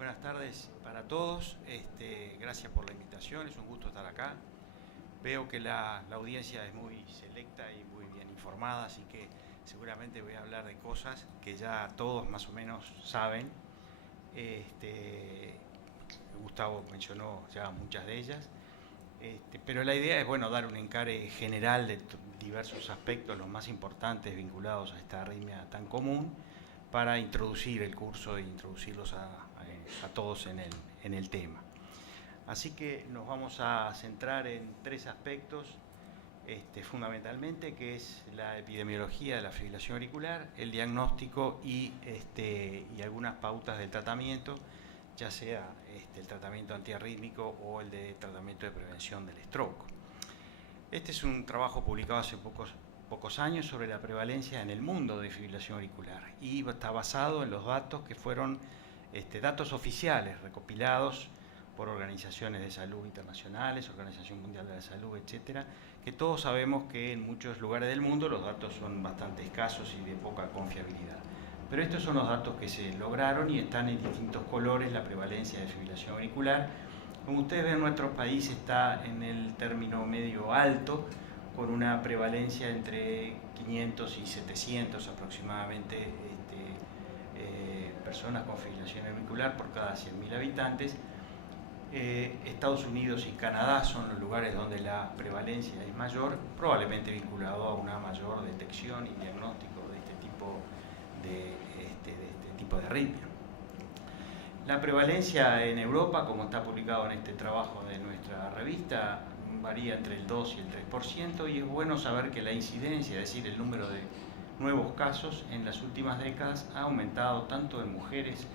Buenas tardes para todos. Gracias por la invitación, es un gusto estar acá. Veo que la audiencia es muy selecta y muy bien informada, así que seguramente voy a hablar de cosas que ya todos más o menos saben. Gustavo mencionó ya muchas de ellas, pero la idea es dar un encare general de diversos aspectos, los más importantes vinculados a esta arritmia tan común, para introducir el curso e introducirlos a todos en el tema. Así que nos vamos a centrar en tres aspectos fundamentalmente, que es la epidemiología de la fibrilación auricular, el diagnóstico y algunas pautas del tratamiento, ya sea el tratamiento antiarrítmico o el de tratamiento de prevención del stroke. Este es un trabajo publicado hace pocos años sobre la prevalencia en el mundo de fibrilación auricular y está basado en los datos que fueron datos oficiales recopilados por organizaciones de salud internacionales, Organización Mundial de la Salud, etcétera, que todos sabemos que en muchos lugares del mundo los datos son bastante escasos y de poca confiabilidad. Pero estos son los datos que se lograron y están en distintos colores la prevalencia de fibrilación auricular. Como ustedes ven, nuestro país está en el término medio alto, con una prevalencia entre 500 y 700 aproximadamente personas con fibrilación auricular por cada 100.000 habitantes. Estados Unidos y Canadá son los lugares donde la prevalencia es mayor, probablemente vinculado a una mayor detección y diagnóstico de este tipo de arritmia. La prevalencia en Europa, como está publicado en este trabajo de nuestra revista, varía entre el 2 y el 3%, y es bueno saber que la incidencia, es decir, el número de nuevos casos en las últimas décadas ha aumentado tanto en mujeres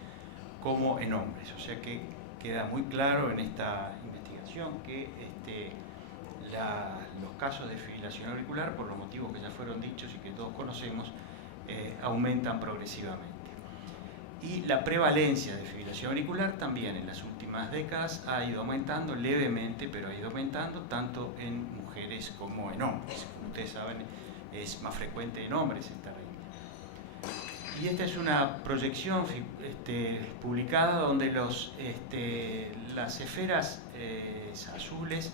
como en hombres. O sea que queda muy claro en esta investigación que los casos de fibrilación auricular, por los motivos que ya fueron dichos y que todos conocemos, aumentan progresivamente. Y la prevalencia de fibrilación auricular también en las últimas décadas ha ido aumentando levemente, pero ha ido aumentando tanto en mujeres como en hombres. Como ustedes saben, es más frecuente en hombres esta arritmia. Y esta es una proyección publicada donde las esferas azules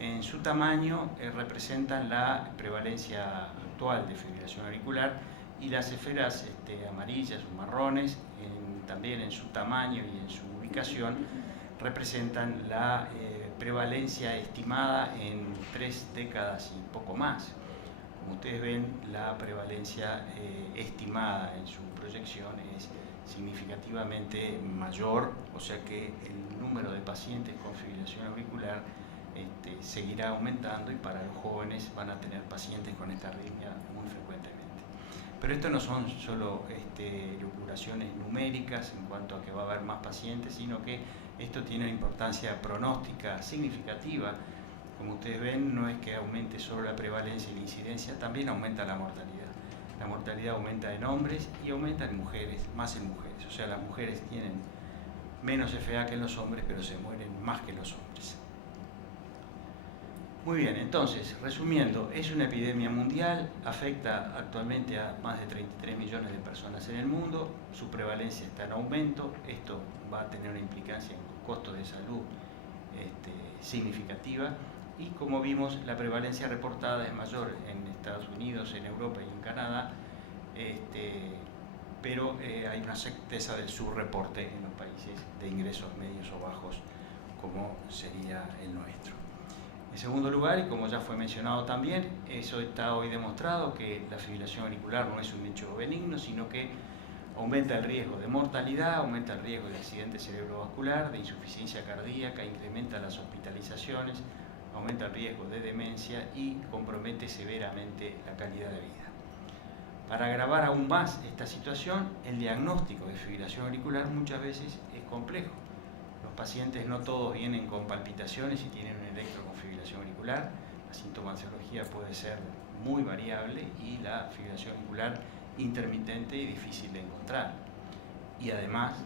en su tamaño representan la prevalencia actual de fibrilación auricular, y las esferas amarillas o marrones, también en su tamaño y en su ubicación, representan la prevalencia estimada en 3 décadas y poco más. Como ustedes ven, la prevalencia estimada en su proyección es significativamente mayor, o sea que el número de pacientes con fibrilación auricular seguirá aumentando, y para los jóvenes van a tener pacientes con esta arritmia muy frecuentemente. Pero esto no son solo lucubraciones numéricas en cuanto a que va a haber más pacientes, sino que esto tiene una importancia pronóstica significativa. Como ustedes ven, no es que aumente solo la prevalencia y la incidencia, también aumenta la mortalidad. La mortalidad aumenta en hombres y aumenta en mujeres, más en mujeres. O sea, las mujeres tienen menos FA que los hombres, pero se mueren más que los hombres. Muy bien, entonces, resumiendo, es una epidemia mundial, afecta actualmente a más de 33 millones de personas en el mundo, su prevalencia está en aumento, esto va a tener una implicancia en costos de salud significativa, y como vimos, la prevalencia reportada es mayor en Estados Unidos, en Europa y en Canadá, pero hay una certeza del subreporte en los países de ingresos medios o bajos, como sería el nuestro. En segundo lugar, y como ya fue mencionado también, eso está hoy demostrado, que la fibrilación auricular no es un hecho benigno, sino que aumenta el riesgo de mortalidad, aumenta el riesgo de accidente cerebrovascular, de insuficiencia cardíaca, incrementa las hospitalizaciones, aumenta el riesgo de demencia y compromete severamente la calidad de vida. Para agravar aún más esta situación, el diagnóstico de fibrilación auricular muchas veces es complejo. Los pacientes no todos vienen con palpitaciones y tienen un electro con fibrilación auricular. La sintomatología puede ser muy variable y la fibrilación auricular intermitente y difícil de encontrar. Y además,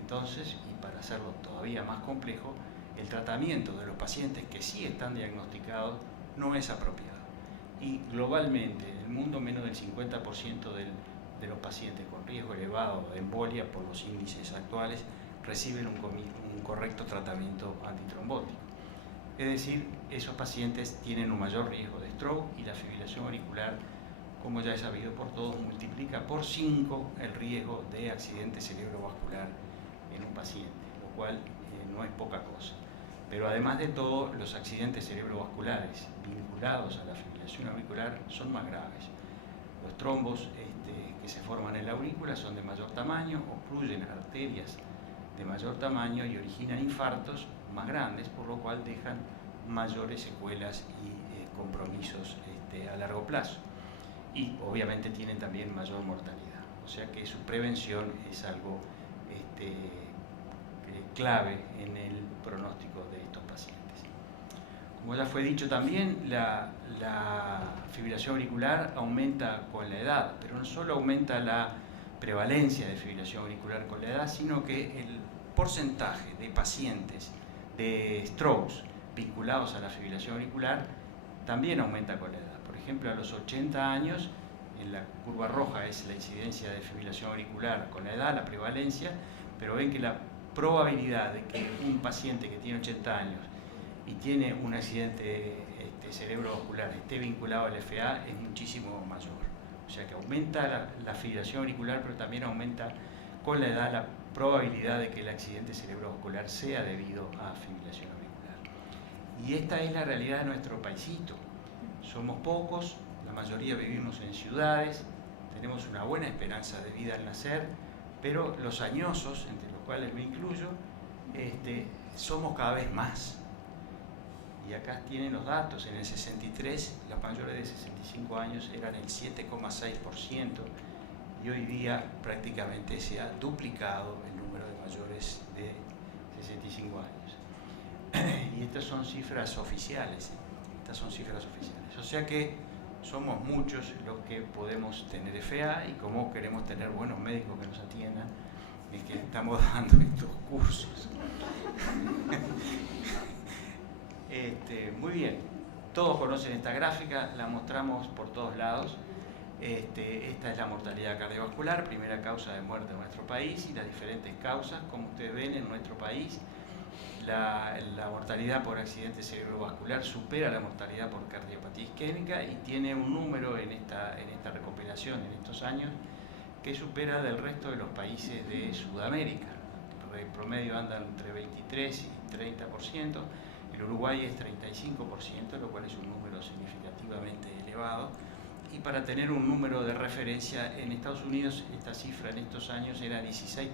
entonces, y para hacerlo todavía más complejo, el tratamiento de los pacientes que sí están diagnosticados no es apropiado. Y globalmente, en el mundo, menos del 50% de los pacientes con riesgo elevado de embolia por los índices actuales reciben un correcto tratamiento antitrombótico. Es decir, esos pacientes tienen un mayor riesgo de stroke y la fibrilación auricular, como ya es sabido por todos, multiplica por 5 el riesgo de accidente cerebrovascular en un paciente, lo cual no es poca cosa. Pero además de todo, los accidentes cerebrovasculares vinculados a la fibrilación auricular son más graves. Los trombos que se forman en la aurícula son de mayor tamaño, obstruyen arterias de mayor tamaño y originan infartos más grandes, por lo cual dejan mayores secuelas y compromisos a largo plazo. Y obviamente tienen también mayor mortalidad. O sea que su prevención es algo clave en el pronóstico de estos pacientes. Como ya fue dicho también, la fibrilación auricular aumenta con la edad, pero no solo aumenta la prevalencia de fibrilación auricular con la edad, sino que el porcentaje de pacientes de strokes vinculados a la fibrilación auricular también aumenta con la edad. Por ejemplo, a los 80 años, en la curva roja es la incidencia de fibrilación auricular con la edad, la prevalencia, pero ven que la probabilidad de que un paciente que tiene 80 años y tiene un accidente cerebrovascular esté vinculado al FA es muchísimo mayor. O sea que aumenta la fibrilación auricular, pero también aumenta con la edad la probabilidad de que el accidente cerebrovascular sea debido a fibrilación auricular. Y esta es la realidad de nuestro paisito. Somos pocos, la mayoría vivimos en ciudades, tenemos una buena esperanza de vida al nacer, pero los añosos, entre los cuales me incluyo, somos cada vez más. Y acá tienen los datos. En el 63, los mayores de 65 años eran el 7,6%, y hoy día prácticamente se ha duplicado el número de mayores de 65 años. Y estas son cifras oficiales. O sea que somos muchos los que podemos tener FA, y como queremos tener buenos médicos que nos atiendan, es que estamos dando estos cursos. Muy bien, todos conocen esta gráfica, la mostramos por todos lados. Esta es la mortalidad cardiovascular, primera causa de muerte en nuestro país, y las diferentes causas. Como ustedes ven, en nuestro país la mortalidad por accidente cerebrovascular supera la mortalidad por cardiopatía isquémica, y tiene un número en esta recopilación en estos años que supera del resto de los países de Sudamérica. El promedio anda entre 23 y 30%, el Uruguay es 35%, lo cual es un número significativamente elevado. Y para tener un número de referencia, en Estados Unidos esta cifra en estos años era 16%.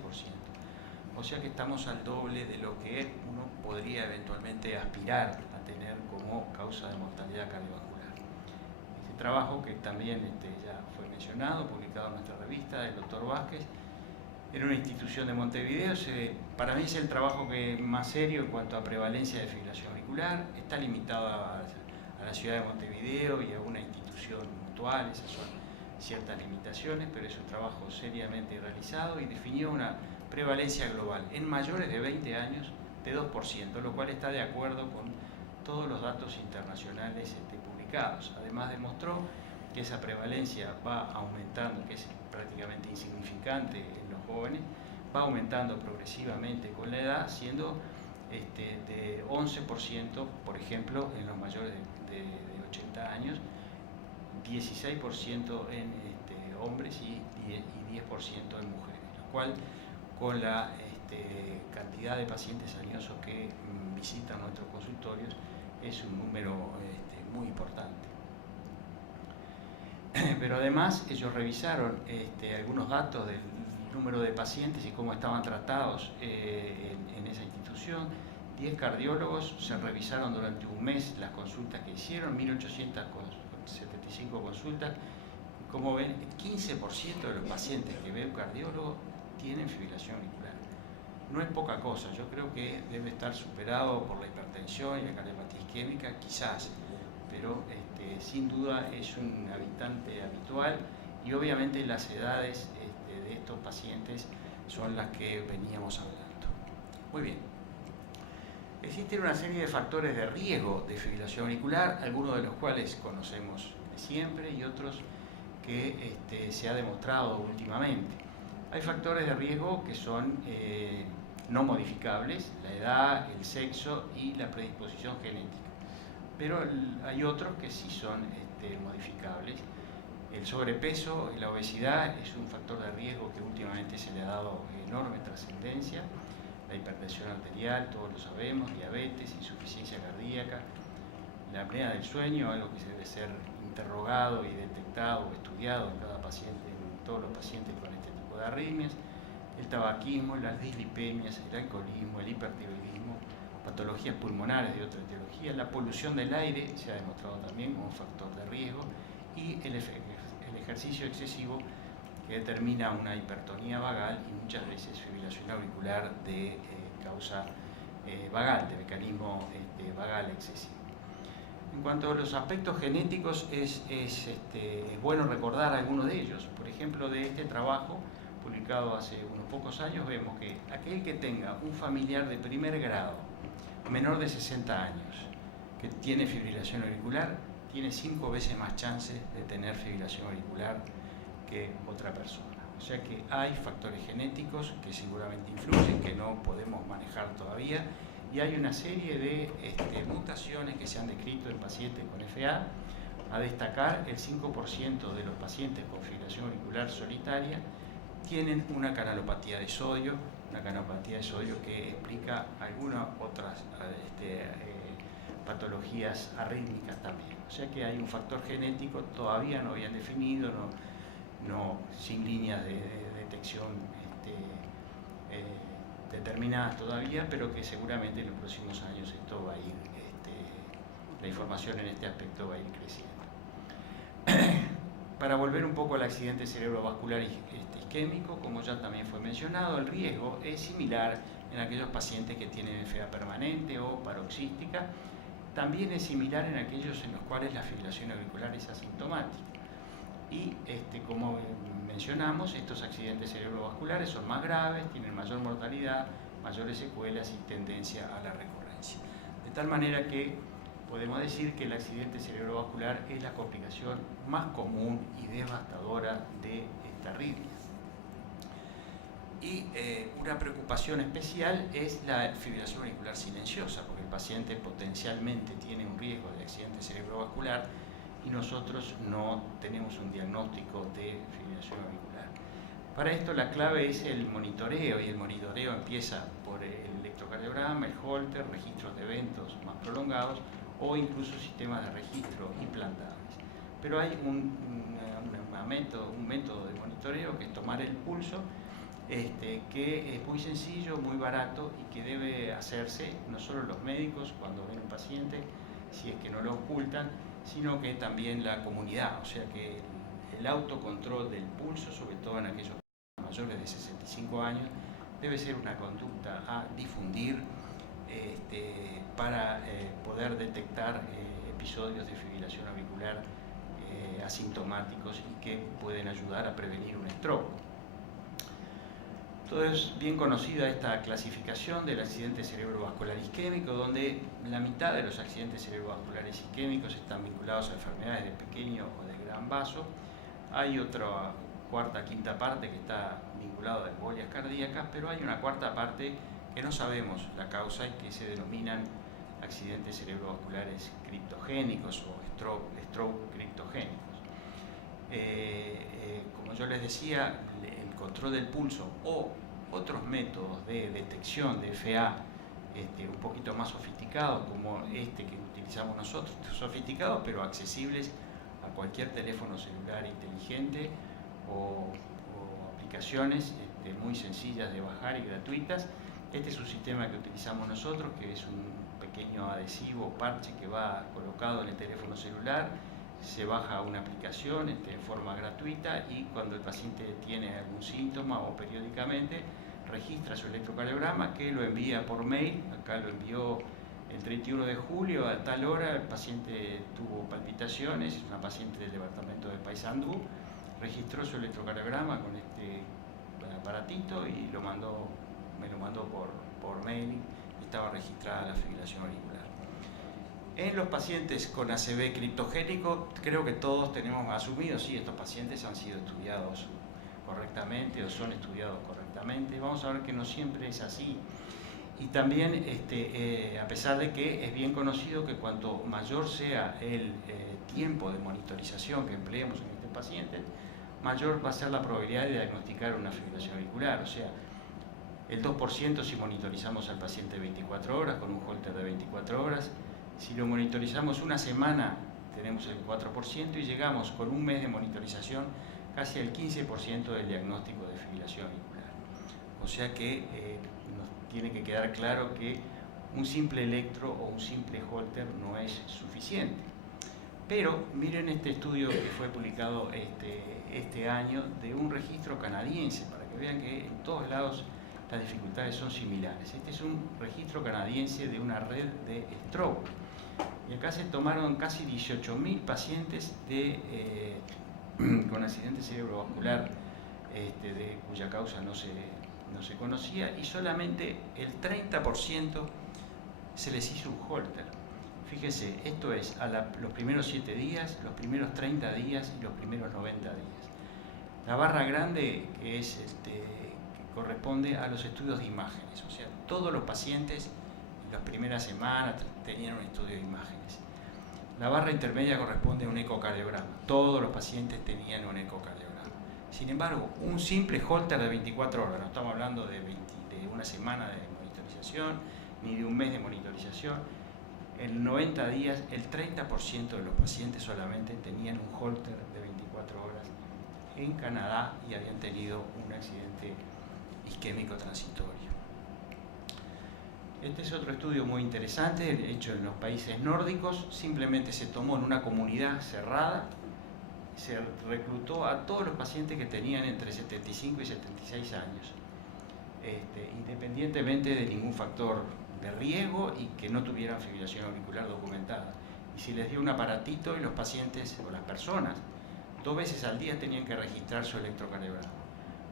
O sea que estamos al doble de lo que uno podría eventualmente aspirar a tener como causa de mortalidad cardiovascular. Este trabajo, que también ya fue mencionado, publicado en nuestra revista, del Dr. Vázquez, en una institución de Montevideo, para mí es el trabajo más serio en cuanto a prevalencia de fibrilación auricular. Está limitado a la ciudad de Montevideo y a una institución mutual, esas son ciertas limitaciones, pero es un trabajo seriamente realizado, y definió una prevalencia global en mayores de 20 años de 2%, lo cual está de acuerdo con todos los datos internacionales publicados. Además, demostró que esa prevalencia va aumentando, que es prácticamente insignificante en los jóvenes, va aumentando progresivamente con la edad, siendo de 11%, por ejemplo, en los mayores de 80 años, 16% en hombres y 10% en mujeres, lo cual, con la cantidad de pacientes añosos que visitan nuestros consultorios, es un número muy importante. Pero además ellos revisaron algunos datos del número de pacientes y cómo estaban tratados en esa institución. 10 cardiólogos se revisaron durante un mes las consultas que hicieron, 1.875 consultas. Como ven, el 15% de los pacientes que ve un cardiólogo tienen fibrilación auricular. No es poca cosa, yo creo que debe estar superado por la hipertensión y la cardiopatía isquémica, quizás, pero sin duda es un habitante habitual, y obviamente las edades de estos pacientes son las que veníamos hablando. Muy bien. Existen una serie de factores de riesgo de fibrilación auricular, algunos de los cuales conocemos de siempre y otros que se ha demostrado últimamente. Hay factores de riesgo que son no modificables, la edad, el sexo y la predisposición genética. Pero hay otros que sí son modificables. El sobrepeso y la obesidad es un factor de riesgo que últimamente se le ha dado enorme trascendencia. La hipertensión arterial, todos lo sabemos, diabetes, insuficiencia cardíaca, la apnea del sueño, algo que debe ser interrogado y detectado o estudiado en cada paciente, en todos los pacientes con este tipo de arritmias, el tabaquismo, las dislipemias, el alcoholismo, el hipertiroidismo, patologías pulmonares de otra etiología, la polución del aire se ha demostrado también como un factor de riesgo, y el ejercicio excesivo que determina una hipertonía vagal y muchas veces fibrilación auricular de causa vagal, de mecanismo vagal excesivo. En cuanto a los aspectos genéticos, es bueno recordar algunos de ellos. Por ejemplo, de este trabajo publicado hace unos pocos años, vemos que aquel que tenga un familiar de primer grado, menor de 60 años, que tiene fibrilación auricular, tiene 5 veces más chances de tener fibrilación auricular que otra persona. O sea que hay factores genéticos que seguramente influyen, que no podemos manejar todavía, y hay una serie de mutaciones que se han descrito en pacientes con FA. A destacar, el 5% de los pacientes con fibrilación auricular solitaria tienen una canalopatía de sodio, que explica algunas otras patologías arrítmicas también. O sea que hay un factor genético todavía no bien definido, sin líneas de detección determinadas todavía, pero que seguramente en los próximos años esto va a ir, la información en este aspecto va a ir creciendo. Para volver un poco al accidente cerebrovascular isquémico, como ya también fue mencionado, el riesgo es similar en aquellos pacientes que tienen FA permanente o paroxística. También es similar en aquellos en los cuales la fibrilación auricular es asintomática. Y como mencionamos, estos accidentes cerebrovasculares son más graves, tienen mayor mortalidad, mayores secuelas y tendencia a la recurrencia. De tal manera que podemos decir que el accidente cerebrovascular es la complicación más común y devastadora de esta arritmia. Y una preocupación especial es la fibrilación auricular silenciosa, porque el paciente potencialmente tiene un riesgo de accidente cerebrovascular y nosotros no tenemos un diagnóstico de fibrilación auricular. Para esto la clave es el monitoreo, y el monitoreo empieza por el electrocardiograma, el Holter, registros de eventos más prolongados o incluso sistemas de registro implantables. Pero hay un método de monitoreo que es tomar el pulso, que es muy sencillo, muy barato y que debe hacerse no solo los médicos cuando ven un paciente, si es que no lo ocultan, sino que también la comunidad. O sea que el autocontrol del pulso, sobre todo en aquellos mayores de 65 años, debe ser una conducta a difundir para poder detectar episodios de fibrilación auricular asintomáticos y que pueden ayudar a prevenir un stroke. Entonces, es bien conocida esta clasificación del accidente cerebrovascular isquémico, donde la mitad de los accidentes cerebrovasculares isquémicos están vinculados a enfermedades de pequeño o de gran vaso. Hay otra cuarta, quinta parte que está vinculada a embolias cardíacas, pero hay una cuarta parte que no sabemos la causa y que se denominan accidentes cerebrovasculares criptogénicos o stroke criptogénicos. Como yo les decía, el control del pulso o otros métodos de detección de FA un poquito más sofisticados, como que utilizamos nosotros, sofisticados pero accesibles a cualquier teléfono celular inteligente o aplicaciones muy sencillas de bajar y gratuitas. Este es un sistema que utilizamos nosotros, que es un pequeño adhesivo, parche que va colocado en el teléfono celular, se baja una aplicación en forma gratuita y cuando el paciente tiene algún síntoma o periódicamente registra su electrocardiograma, que lo envía por mail. Acá lo envió el 31 de julio a tal hora, el paciente tuvo palpitaciones, es una paciente del departamento de Paysandú, registró su electrocardiograma con este aparatito y me lo mandó por mail, y estaba registrada la fibrilación auricular. En los pacientes con ACV criptogénico, creo que todos tenemos asumido, sí, estos pacientes han sido estudiados correctamente o son estudiados correctamente. aproximadamente. Vamos a ver que no siempre es así. Y también, a pesar de que es bien conocido que cuanto mayor sea el tiempo de monitorización que empleemos en este paciente, mayor va a ser la probabilidad de diagnosticar una fibrilación auricular. O sea, el 2% si monitorizamos al paciente 24 horas con un Holter de 24 horas. Si lo monitorizamos una semana, tenemos el 4% y llegamos con un mes de monitorización casi al 15% del diagnóstico de fibrilación auricular. O sea que nos tiene que quedar claro que un simple electro o un simple Holter no es suficiente. Pero miren este estudio que fue publicado este año de un registro canadiense, para que vean que en todos lados las dificultades son similares. Este es un registro canadiense de una red de stroke. Y acá se tomaron casi 18.000 pacientes con accidente cerebrovascular cuya causa no se conocía, y solamente el 30% se les hizo un Holter. Fíjese, esto es los primeros 7 días, los primeros 30 días y los primeros 90 días. La barra grande que corresponde a los estudios de imágenes, o sea, todos los pacientes en las primeras semanas tenían un estudio de imágenes. La barra intermedia corresponde a un ecocardiograma, todos los pacientes tenían un ecocardiograma. Sin embargo, un simple Holter de 24 horas, no estamos hablando de una semana de monitorización, ni de un mes de monitorización, en 90 días el 30% de los pacientes solamente tenían un Holter de 24 horas en Canadá y habían tenido un accidente isquémico transitorio. Este es otro estudio muy interesante, hecho en los países nórdicos. Simplemente se tomó en una comunidad cerrada, se reclutó a todos los pacientes que tenían entre 75 y 76 años, independientemente de ningún factor de riesgo y que no tuvieran fibrilación auricular documentada. Y se les dio un aparatito y los pacientes o las personas 2 veces al día tenían que registrar su electrocardiograma.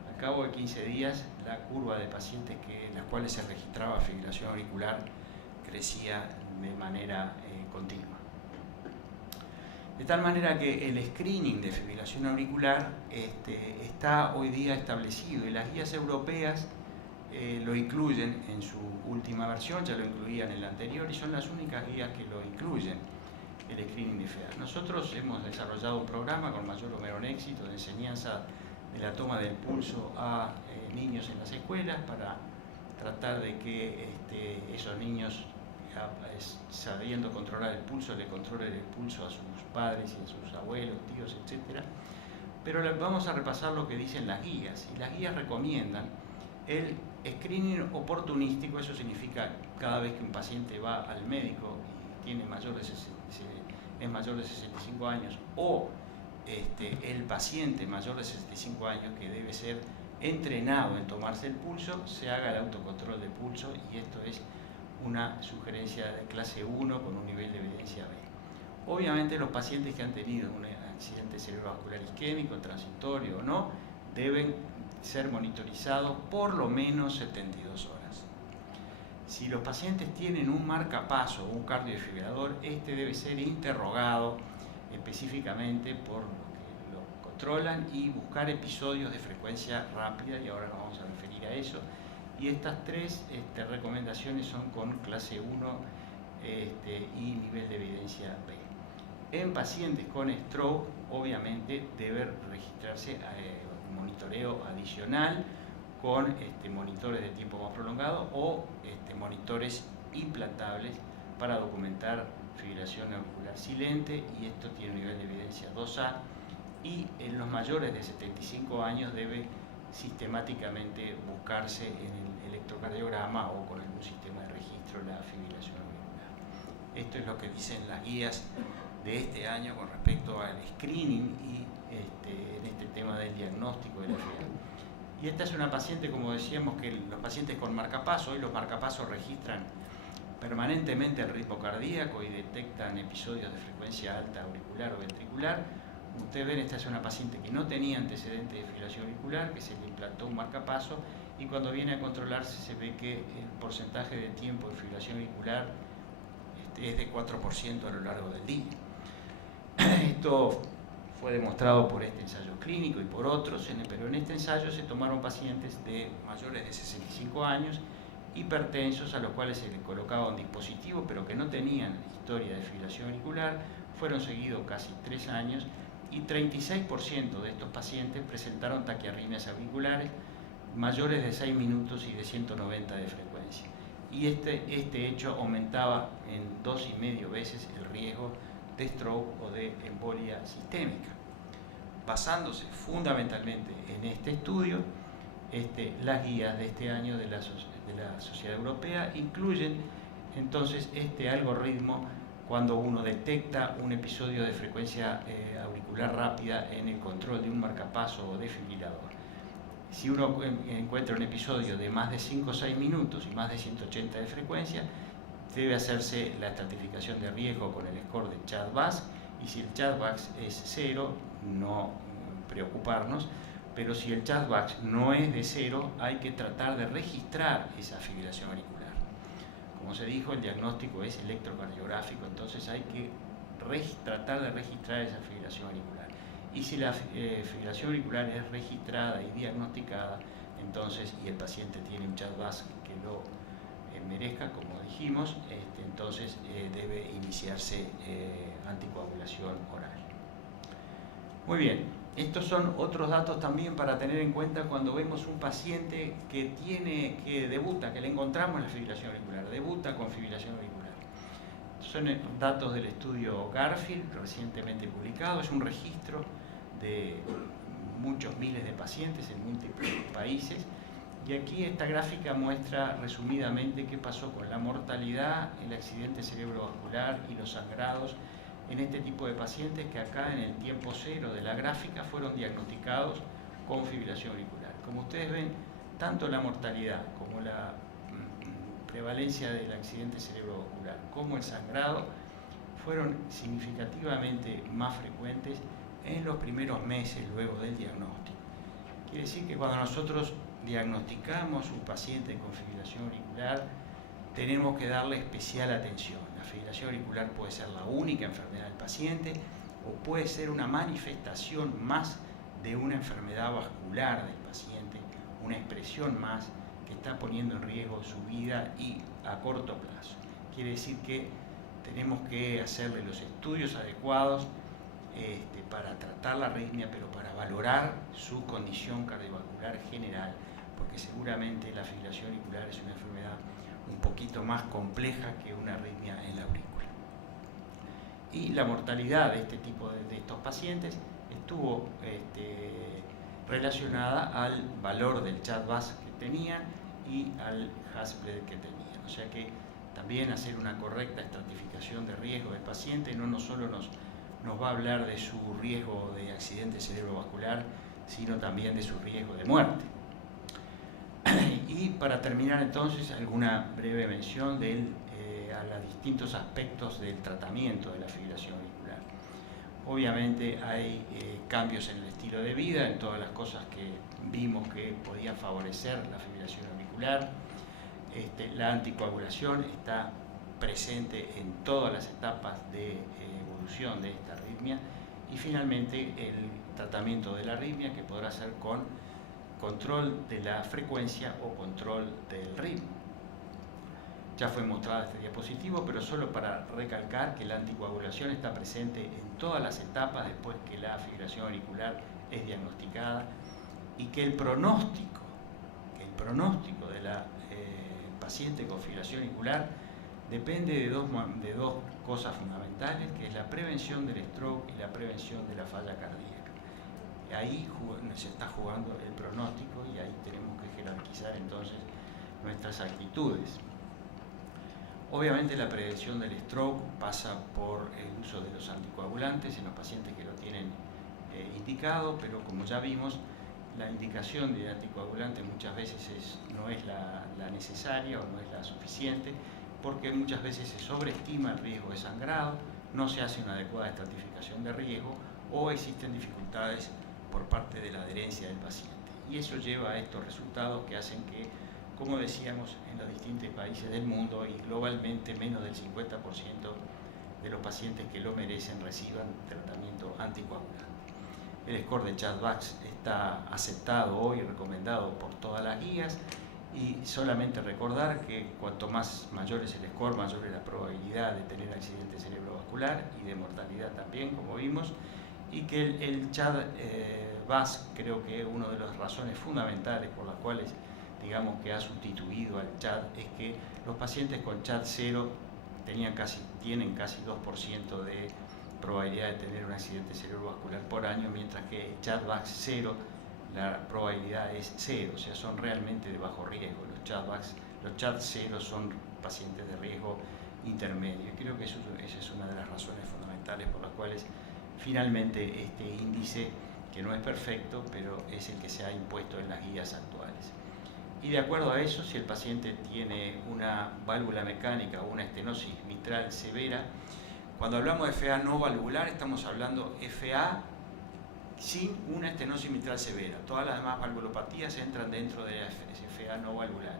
Al cabo de 15 días, la curva de pacientes en las cuales se registraba fibrilación auricular crecía de manera continua. De tal manera que el screening de fibrilación auricular está hoy día establecido, y las guías europeas lo incluyen en su última versión, ya lo incluían en la anterior, y son las únicas guías que lo incluyen, el screening de FEA. Nosotros hemos desarrollado un programa con mayor o menor éxito de enseñanza de la toma del pulso a niños en las escuelas, para tratar de que esos niños, sabiendo controlar el pulso, le controlen el pulso a sus padres y a sus abuelos, tíos, etc. Pero vamos a repasar lo que dicen las guías, y las guías recomiendan el screening oportunístico. Eso significa cada vez que un paciente va al médico y es mayor de 65 años, o el paciente mayor de 65 años que debe ser entrenado en tomarse el pulso, se haga el autocontrol del pulso, y esto es una sugerencia de clase 1 con un nivel de evidencia B. Obviamente los pacientes que han tenido un accidente cerebrovascular isquémico, transitorio o no, deben ser monitorizados por lo menos 72 horas. Si los pacientes tienen un marcapaso o un cardiodefibrilador, debe ser interrogado específicamente por los que lo controlan y buscar episodios de frecuencia rápida, y ahora nos vamos a referir a eso. Y estas 3 recomendaciones son con clase 1 y nivel de evidencia B. En pacientes con stroke, obviamente debe registrarse un monitoreo adicional con monitores de tiempo más prolongado o monitores implantables para documentar fibrilación auricular silente, y esto tiene un nivel de evidencia 2A, y en los mayores de 75 años debe sistemáticamente buscarse en el electrocardiograma o con algún sistema de registro la fibrilación auricular. Esto es lo que dicen las guías de este año con respecto al screening y en este tema del diagnóstico de la FEA. Y esta es una paciente, como decíamos, que los pacientes con marcapaso, hoy los marcapasos registran permanentemente el ritmo cardíaco y detectan episodios de frecuencia alta auricular o ventricular. Ustedes ven, esta es una paciente que no tenía antecedentes de fibrilación auricular, que se le implantó un marcapaso, y cuando viene a controlarse se ve que el porcentaje de tiempo de fibrilación auricular es de 4% a lo largo del día. Esto fue demostrado por este ensayo clínico y por otros, pero en este ensayo se tomaron pacientes de mayores de 65 años, hipertensos, a los cuales se les colocaba un dispositivo, pero que no tenían historia de fibrilación auricular, fueron seguidos casi 3 años, y 36% de estos pacientes presentaron taquiarritmias auriculares mayores de 6 minutos y de 190 de frecuencia. Y este hecho aumentaba en 2,5 veces el riesgo de stroke o de embolia sistémica. Basándose fundamentalmente en este estudio, las guías de este año de la Sociedad Europea incluyen entonces este algoritmo cuando uno detecta un episodio de frecuencia auricular rápida en el control de un marcapaso o desfibrilador. Si uno encuentra un episodio de más de 5 o 6 minutos y más de 180 de frecuencia, debe hacerse la estratificación de riesgo con el score de Chad-VAS, y si el Chad-VAS es 0, no preocuparnos, pero si el Chad-VAS no es de 0, hay que tratar de registrar esa fibrilación auricular. Como se dijo, el diagnóstico es electrocardiográfico, entonces hay que tratar de registrar esa fibrilación auricular. Y si la fibrilación auricular es registrada y diagnosticada, entonces, y el paciente tiene un Chad-VAS que lo merezca, como dijimos, entonces debe iniciarse anticoagulación oral. Muy bien, estos son otros datos también para tener en cuenta cuando vemos un paciente que debuta, que le encontramos la fibrilación auricular, debuta con fibrilación auricular. Son datos del estudio Garfield, recientemente publicado, es un registro de muchos miles de pacientes en múltiples países, y aquí esta gráfica muestra resumidamente qué pasó con la mortalidad, el accidente cerebrovascular y los sangrados en este tipo de pacientes que acá en el tiempo cero de la gráfica fueron diagnosticados con fibrilación auricular. Como ustedes ven, tanto la mortalidad como la prevalencia del accidente cerebrovascular como el sangrado fueron significativamente más frecuentes en los primeros meses luego del diagnóstico. Quiere decir que cuando nosotros diagnosticamos un paciente con fibrilación auricular, tenemos que darle especial atención. La fibrilación auricular puede ser la única enfermedad del paciente o puede ser una manifestación más de una enfermedad vascular del paciente, una expresión más que está poniendo en riesgo su vida y a corto plazo. Quiere decir que tenemos que hacerle los estudios adecuados para tratar la arritmia, pero para valorar su condición cardiovascular general, porque seguramente la fibrilación auricular es una enfermedad un poquito más compleja que una arritmia en la aurícula. Y la mortalidad de este tipo de estos pacientes estuvo relacionada al valor del Chad-VAS que tenían y al Hasbled que tenían. O sea que también hacer una correcta estratificación de riesgo del paciente no solo nos va a hablar de su riesgo de accidente cerebrovascular, sino también de su riesgo de muerte. Y para terminar entonces, alguna breve mención a los distintos aspectos del tratamiento de la fibrilación auricular. Obviamente hay cambios en el estilo de vida, en todas las cosas que vimos que podían favorecer la fibrilación auricular. La anticoagulación está presente en todas las etapas de evolución de esta arritmia, y finalmente el tratamiento de la arritmia, que podrá ser con control de la frecuencia o control del ritmo. Ya fue mostrado este diapositivo, pero solo para recalcar que la anticoagulación está presente en todas las etapas después que la fibrilación auricular es diagnosticada, y que el pronóstico de la paciente con fibrilación auricular depende de dos cosas fundamentales, que es la prevención del stroke y la prevención de la falla cardíaca. Ahí se está jugando el pronóstico, y ahí tenemos que jerarquizar entonces nuestras actitudes. Obviamente la prevención del stroke pasa por el uso de los anticoagulantes en los pacientes que lo tienen indicado, pero como ya vimos, la indicación de anticoagulante muchas veces no es la necesaria o no es la suficiente, porque muchas veces se sobreestima el riesgo de sangrado, no se hace una adecuada estratificación de riesgo o existen dificultades por parte de la adherencia del paciente. Y eso lleva a estos resultados que hacen que, como decíamos, en los distintos países del mundo y globalmente menos del 50% de los pacientes que lo merecen reciban tratamiento anticoagulante. El score de CHADVAX está aceptado hoy y recomendado por todas las guías, y solamente recordar que cuanto más mayor es el score, mayor es la probabilidad de tener accidente cerebrovascular y de mortalidad también, como vimos, y que el CHADVAX creo que una de las razones fundamentales por las cuales digamos que ha sustituido al CHAD es que los pacientes con CHAD 0 tienen casi 2% de probabilidad de tener un accidente cerebrovascular por año, mientras que CHADVAX 0 la probabilidad es 0, o sea, son realmente de bajo riesgo. Los CHAD 0 son pacientes de riesgo intermedio. Creo que esa es una de las razones fundamentales por las cuales finalmente este índice, que no es perfecto, pero es el que se ha impuesto en las guías actuales. Y de acuerdo a eso, si el paciente tiene una válvula mecánica o una estenosis mitral severa, cuando hablamos de FA no valvular, estamos hablando FA sin una estenosis mitral severa. Todas las demás valvulopatías entran dentro de las FA no valvulares.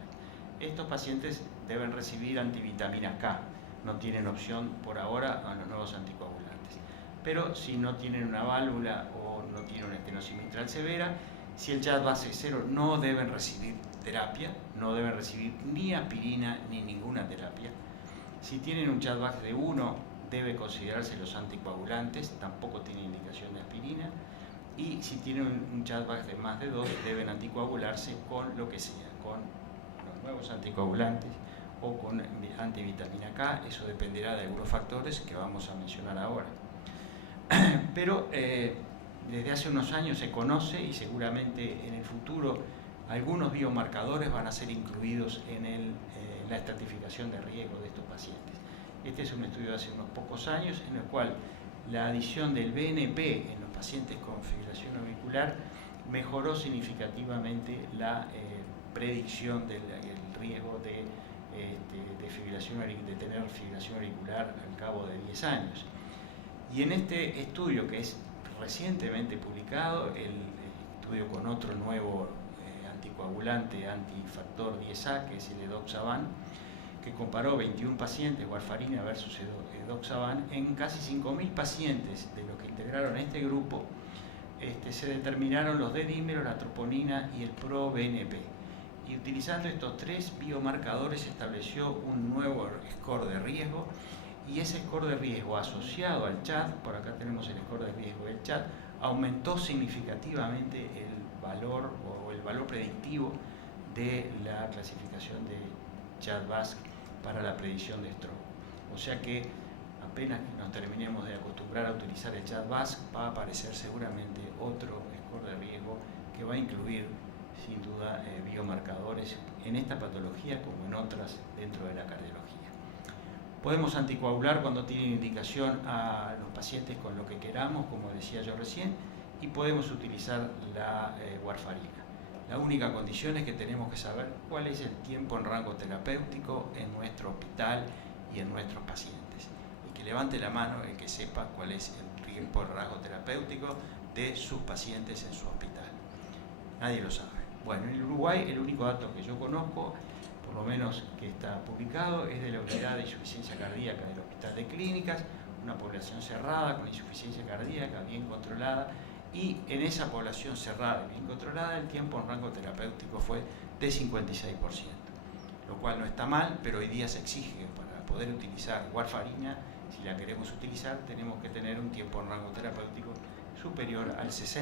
Estos pacientes deben recibir antivitamina K, no tienen opción por ahora a los nuevos anticoagulantes. Pero si no tienen una válvula o no tienen una estenosis mitral severa, si el CHADVAX es 0, no deben recibir terapia, no deben recibir ni aspirina ni ninguna terapia. Si tienen un CHADVAX de 1, debe considerarse los anticoagulantes, tampoco tiene indicación de aspirina. Y si tienen un CHADVAX de más de 2, deben anticoagularse con lo que sea, con los nuevos anticoagulantes o con antivitamina K. Eso dependerá de algunos factores que vamos a mencionar ahora. Pero desde hace unos años se conoce, y seguramente en el futuro algunos biomarcadores van a ser incluidos en la estratificación de riesgo de estos pacientes. Este es un estudio de hace unos pocos años en el cual la adición del BNP en los pacientes con fibrilación auricular mejoró significativamente la predicción del riesgo de tener fibrilación auricular al cabo de 10 años. Y en este estudio, que es recientemente publicado, el estudio con otro nuevo anticoagulante antifactor 10A, que es el edoxaban, que comparó 21 pacientes, warfarina versus edoxaban, en casi 5.000 pacientes de los que integraron este grupo, se determinaron los D-dímeros, la troponina y el ProBNP. Y utilizando estos tres biomarcadores se estableció un nuevo score de riesgo, y ese score de riesgo asociado al CHAD, por acá tenemos el score de riesgo del CHAD, aumentó significativamente el valor predictivo de la clasificación de CHADVAX para la predicción de stroke. O sea que apenas nos terminemos de acostumbrar a utilizar el CHADVAX, va a aparecer seguramente otro score de riesgo que va a incluir sin duda biomarcadores en esta patología como en otras dentro de la cardiología. Podemos anticoagular cuando tienen indicación a los pacientes con lo que queramos, como decía yo recién, y podemos utilizar la warfarina. La única condición es que tenemos que saber cuál es el tiempo en rango terapéutico en nuestro hospital y en nuestros pacientes. Y que levante la mano el que sepa cuál es el tiempo en rango terapéutico de sus pacientes en su hospital. Nadie lo sabe. Bueno, en Uruguay el único dato que yo conozco, por lo menos que está publicado, es de la unidad de insuficiencia cardíaca del Hospital de Clínicas, una población cerrada con insuficiencia cardíaca bien controlada, y en esa población cerrada y bien controlada el tiempo en rango terapéutico fue de 56%, lo cual no está mal, pero hoy día se exige que para poder utilizar warfarina, si la queremos utilizar, tenemos que tener un tiempo en rango terapéutico superior al 65%.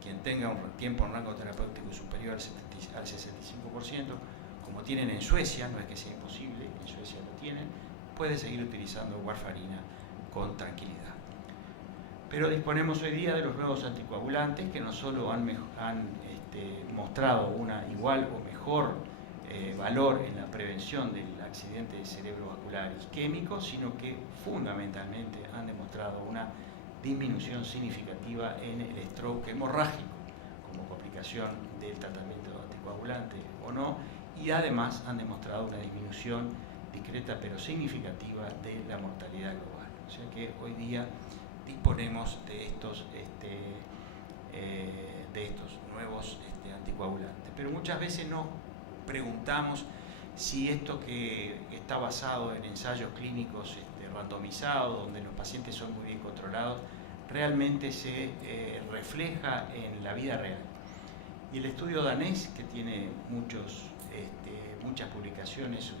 Quien tenga un tiempo en rango terapéutico superior al 65%, como tienen en Suecia, no es que sea imposible, en Suecia lo tienen, puede seguir utilizando warfarina con tranquilidad. Pero disponemos hoy día de los nuevos anticoagulantes que no solo han mostrado una igual o mejor valor en la prevención del accidente cerebrovascular isquémico, sino que fundamentalmente han demostrado una disminución significativa en el stroke hemorrágico como complicación del tratamiento anticoagulante o no, y además han demostrado una disminución discreta pero significativa de la mortalidad global. O sea que hoy día disponemos de estos nuevos anticoagulantes. Pero muchas veces nos preguntamos si esto que está basado en ensayos clínicos randomizados, donde los pacientes son muy bien controlados, realmente se refleja en la vida real. Y el estudio danés, que tiene muchas publicaciones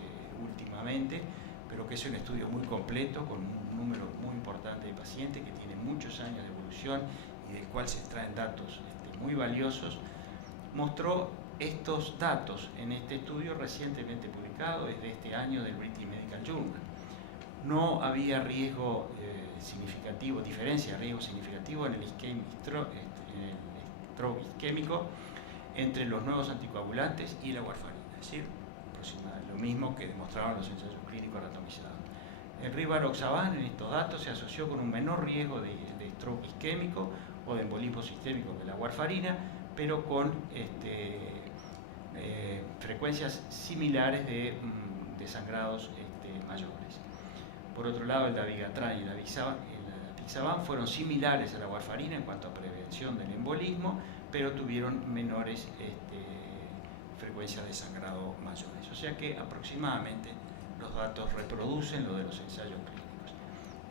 últimamente, pero que es un estudio muy completo, con un número muy importante de pacientes, que tiene muchos años de evolución y del cual se extraen datos muy valiosos, mostró estos datos en este estudio recientemente publicado, desde este año, del British Medical Journal. No había riesgo significativo, diferencia de riesgo significativo en el stroke isquémico entre los nuevos anticoagulantes y la warfarina, es decir, lo mismo que demostraban los ensayos clínicos randomizados. El rivaroxaban en estos datos se asoció con un menor riesgo de stroke isquémico o de embolismo sistémico que la warfarina, pero con frecuencias similares de sangrados mayores. Por otro lado, el dabigatran y el apixaban fueron similares a la warfarina en cuanto a prevención del embolismo, pero tuvieron menores frecuencias de sangrado mayores. O sea que aproximadamente los datos reproducen lo de los ensayos clínicos.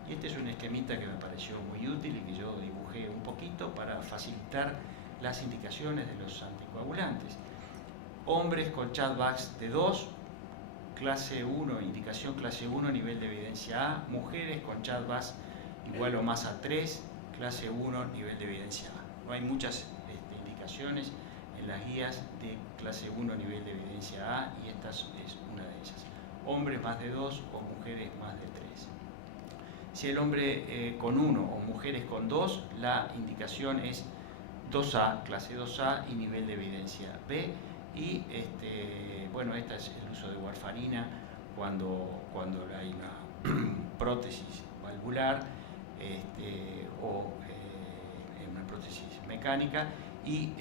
Y este es un esquemita que me pareció muy útil y que yo dibujé un poquito para facilitar las indicaciones de los anticoagulantes. Hombres con CHA2-VAX de 2, clase 1, indicación clase 1, nivel de evidencia A. Mujeres con CHA2-VAX igual o más a 3, clase 1, nivel de evidencia A. No hay muchas indicaciones en las guías de clase 1, nivel de evidencia A, y esta es una de ellas. Hombres más de 2 o mujeres más de 3. Si el hombre con 1 o mujeres con 2, la indicación es 2A, clase 2A y nivel de evidencia B. Y bueno, este es el uso de warfarina cuando hay una prótesis valvular o una prótesis mecánica. Y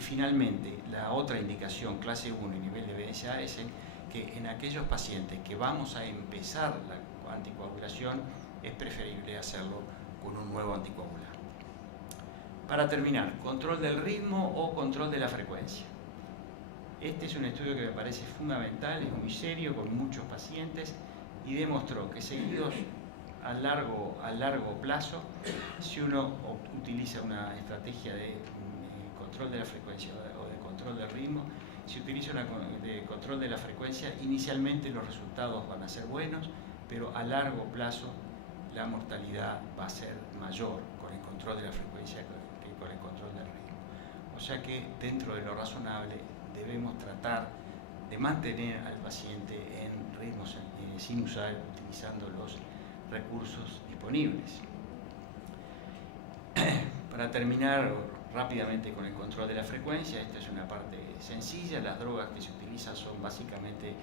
finalmente, la otra indicación, clase 1 y nivel de evidencia A, es que en aquellos pacientes que vamos a empezar la anticoagulación, es preferible hacerlo con un nuevo anticoagulante. Para terminar, control del ritmo o control de la frecuencia. Este es un estudio que me parece fundamental, es muy serio, con muchos pacientes, y demostró que seguidos a largo plazo, si uno utiliza una estrategia de control de la frecuencia o de control del ritmo, si utiliza una de control de la frecuencia, inicialmente los resultados van a ser buenos, pero a largo plazo la mortalidad va a ser mayor con el control de la frecuencia que con el control del ritmo. O sea que dentro de lo razonable debemos tratar de mantener al paciente en ritmos sinusal utilizando los recursos disponibles. Para terminar rápidamente con el control de la frecuencia, esta es una parte sencilla. Las drogas que se utilizan son básicamente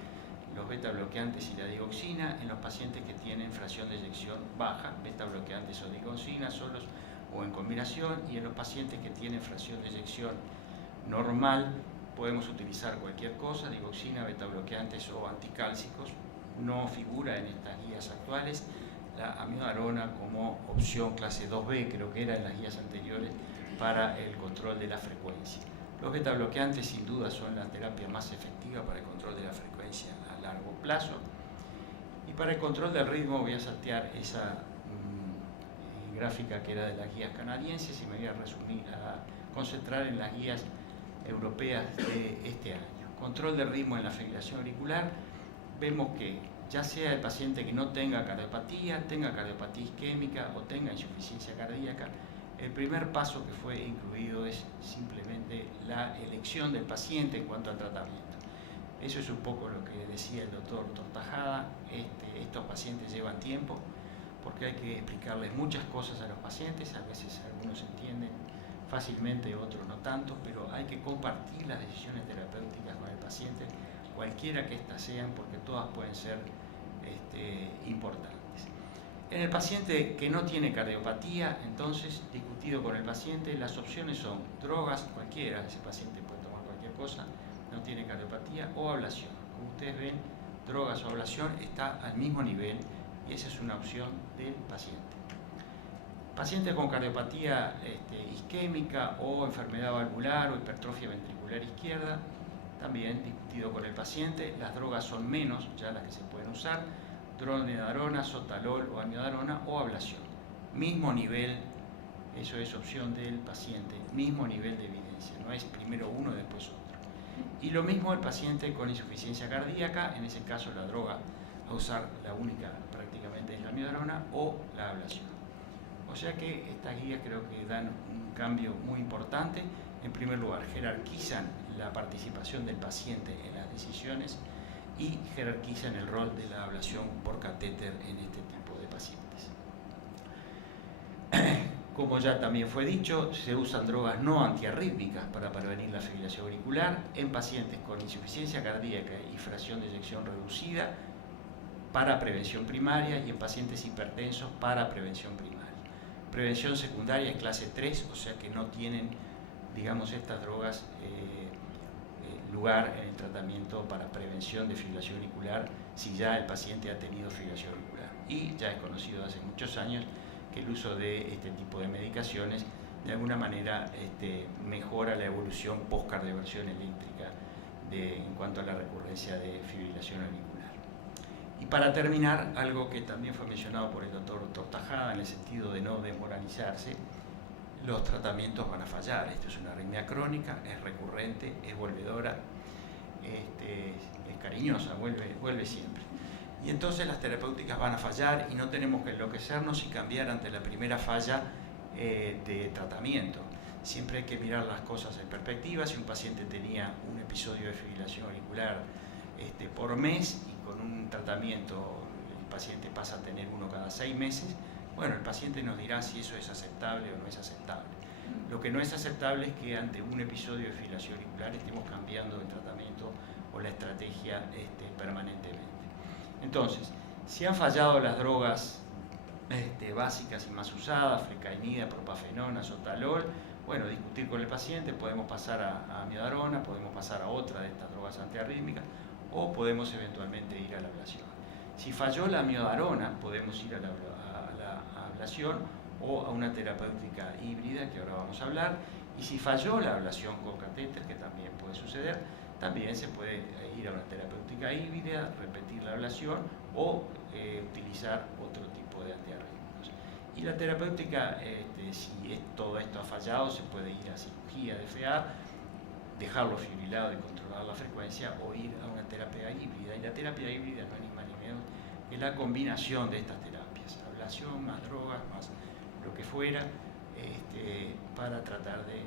los beta bloqueantes y la digoxina en los pacientes que tienen fracción de eyección baja, beta bloqueantes o digoxina solos o en combinación, y en los pacientes que tienen fracción de eyección normal podemos utilizar cualquier cosa, digoxina, beta bloqueantes o anticálcicos. No figura en estas guías actuales la amiodarona como opción clase 2B, creo que era en las guías anteriores, para el control de la frecuencia. Los beta bloqueantes sin duda son la terapia más efectiva para el control de la frecuencia a largo plazo. Y para el control del ritmo voy a saltear esa gráfica que era de las guías canadienses y me voy a concentrar en las guías europeas de este año. Control del ritmo en la fibrilación auricular. Vemos que ya sea el paciente que no tenga cardiopatía isquémica o tenga insuficiencia cardíaca, el primer paso que fue incluido es simplemente la elección del paciente en cuanto al tratamiento. Eso es un poco lo que decía el doctor Tortajada. Estos pacientes llevan tiempo porque hay que explicarles muchas cosas a los pacientes. A veces algunos entienden fácilmente, otros no tanto, pero hay que compartir las decisiones terapéuticas con el paciente, cualquiera que éstas sean, porque todas pueden ser importantes. En el paciente que no tiene cardiopatía, entonces, discutido con el paciente, las opciones son drogas, cualquiera, ese paciente puede tomar cualquier cosa, no tiene cardiopatía, o ablación. Como ustedes ven, drogas o ablación está al mismo nivel y esa es una opción del paciente. Paciente con cardiopatía isquémica o enfermedad valvular o hipertrofia ventricular izquierda, también discutido con el paciente. Las drogas son menos ya las que se pueden usar: dronedarona, sotalol o amiodarona, o ablación. mismo nivel, eso es opción del paciente, mismo nivel de evidencia, no es primero uno y después otro. Y lo mismo el paciente con insuficiencia cardíaca, en ese caso la droga a usar, la única prácticamente es la amiodarona o la ablación. O sea que estas guías creo que dan un cambio muy importante. En primer lugar, jerarquizan la participación del paciente en las decisiones y jerarquizan el rol de la ablación por catéter en este tipo de pacientes. Como ya también fue dicho, se usan drogas no antiarrítmicas para prevenir la fibrilación auricular en pacientes con insuficiencia cardíaca y fracción de eyección reducida para prevención primaria y en pacientes hipertensos para prevención primaria. Prevención secundaria es clase 3, o sea que no tienen, digamos, estas drogas lugar en el tratamiento para prevención de fibrilación auricular si ya el paciente ha tenido fibrilación auricular. Y ya es conocido hace muchos años que el uso de este tipo de medicaciones de alguna manera mejora la evolución post-cardioversión eléctrica en cuanto a la recurrencia de fibrilación auricular. Y para terminar, algo que también fue mencionado por el doctor Tajada en el sentido de no desmoralizarse, los tratamientos van a fallar. Esto es una arritmia crónica, es recurrente, es volvedora, es cariñosa, vuelve siempre. Y entonces las terapéuticas van a fallar y no tenemos que enloquecernos y cambiar ante la primera falla de tratamiento. Siempre hay que mirar las cosas en perspectiva. Si un paciente tenía un episodio de fibrilación auricular por mes y con un tratamiento el paciente pasa a tener uno cada 6 meses, bueno, el paciente nos dirá si eso es aceptable o no es aceptable. Lo que no es aceptable es que ante un episodio de fibrilación auricular estemos cambiando el tratamiento o la estrategia permanentemente. Entonces, si han fallado las drogas básicas y más usadas, flecainida, propafenona, sotalol, bueno, discutir con el paciente, podemos pasar a amiodarona, podemos pasar a otra de estas drogas antiarrítmicas o podemos eventualmente ir a la ablación. Si falló la amiodarona, podemos ir a la ablación o a una terapéutica híbrida, que ahora vamos a hablar, y si falló la ablación con catéter, que también puede suceder, también se puede ir a una terapéutica híbrida, repetir la ablación o utilizar otro tipo de antiarrítmicos. Y la terapéutica, si todo esto ha fallado, se puede ir a cirugía de FA, dejarlo fibrilado y controlar la frecuencia o ir a una terapia híbrida. Y la terapia híbrida no es ni más ni menos que la combinación de estas terapias, ablación más drogas más lo que fuera, para tratar de